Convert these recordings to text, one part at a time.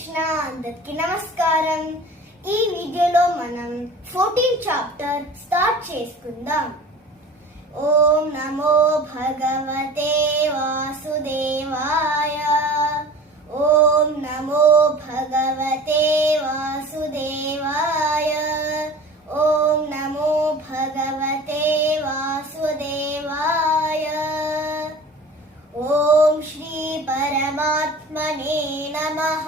కృష్ణ అందరికి నమస్కారం. ఈ వీడియోలో మనం 14 చాప్టర్ స్టార్ట్ చేసుకుందాం. ఓం నమో భగవతే వాసుదేవాయ. ఓం నమో భగవతే వాసుదేవాయ. ఓం నమో భగవతే వాసుదేవాయ. ఓం శ్రీ పరమాత్మనే నమః.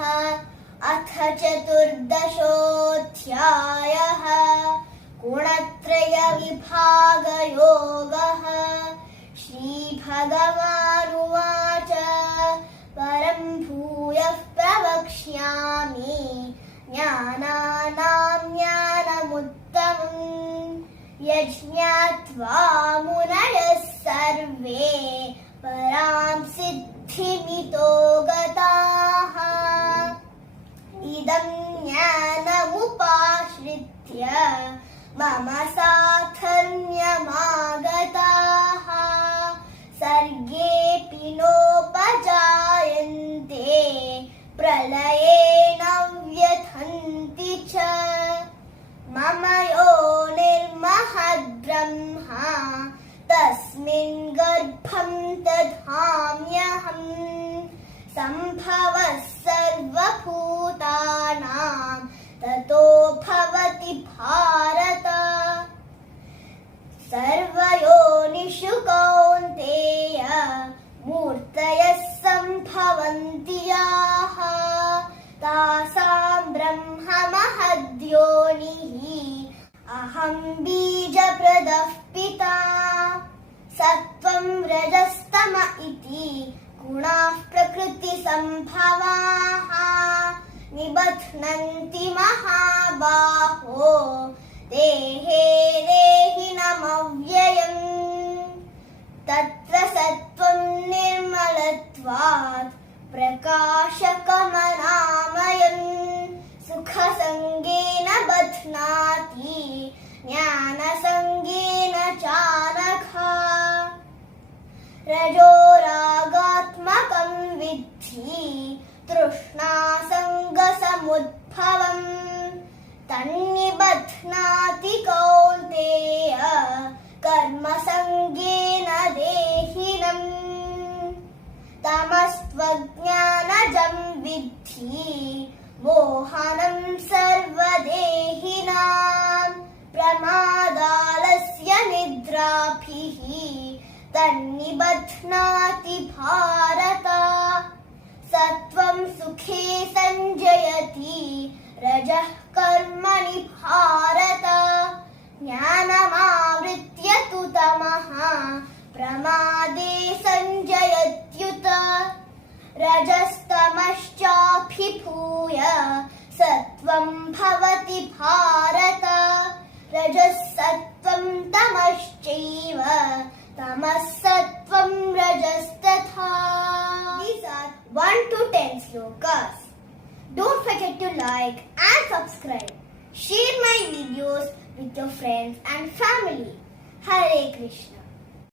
అథ చతుర్దశోऽధ్యాయః. గుణత్రయ విభాగ యోగః. శ్రీభగవానువాచ పరం భూయః ప్రవక్ష్యామి జ్ఞానానాం జ్ఞానముత్తమం. యజ్ఞాత్వా మునయః సర్వే పరాం సిద్ధిమితో గతాః. ఇదం జ్ఞానముపాశ్రిత్య మమ సాధర్మ్యమాగతాః. సర్గేऽపి నోపజాయంతే ప్రళయే న వ్యథన్తి చ. మమ యోనిర్మహద్బ్రహ్మ తస్మిన్ గర్భం దధామ్యహం. సంభవః సర్వభూతానాం తతో భవతి భారత. సర్వయోనిషు కౌంతేయ మూర్తయః సంభవంతి యాః. తాసాం బ్రహ్మ మహద్యోనిః అహం బీజప్రదః పితా. సత్వం రజస్తమ ఇతి గుణాః ప్రకృతి సంభవాః. నిబధ్నంతి మహాబాహో దేహే దేహినమవ్యయం. తత్ర సత్వం నిర్మలత్వాత్ ప్రకాశకమనామయం. సుఖసంగేన బధ్నాతి జ్ఞానసంగేన చానఘ. రజోరాగాత్మకం విద్ధి తృష్ణాసంగసముద్భవం. తన్నిబధ్నాతి కౌంతేయ కర్మసంగేన దేహినం. తమస్త్వజ్ఞానజం విద్ధి మోహనం సర్వదేహినాం. ప్రమాదాలస్య నిద్రాభిః తన్నిబధ్నాతి భారత. సత్వం సుఖే సంజయతి రజః కర్మణి భారత. జ్ఞానమావృత్య తు తమః ప్రమాదే సంజయత్యుత. రజస్తమశ్చాభిభూయ సత్వం భవతి భారత. రజః సత్వం తమశ్చైవ తమః సత్వం రజస్తథా. These are 1 to 10 slokas. Don't forget to like and subscribe. Share my videos with your friends and family. Hare Krishna.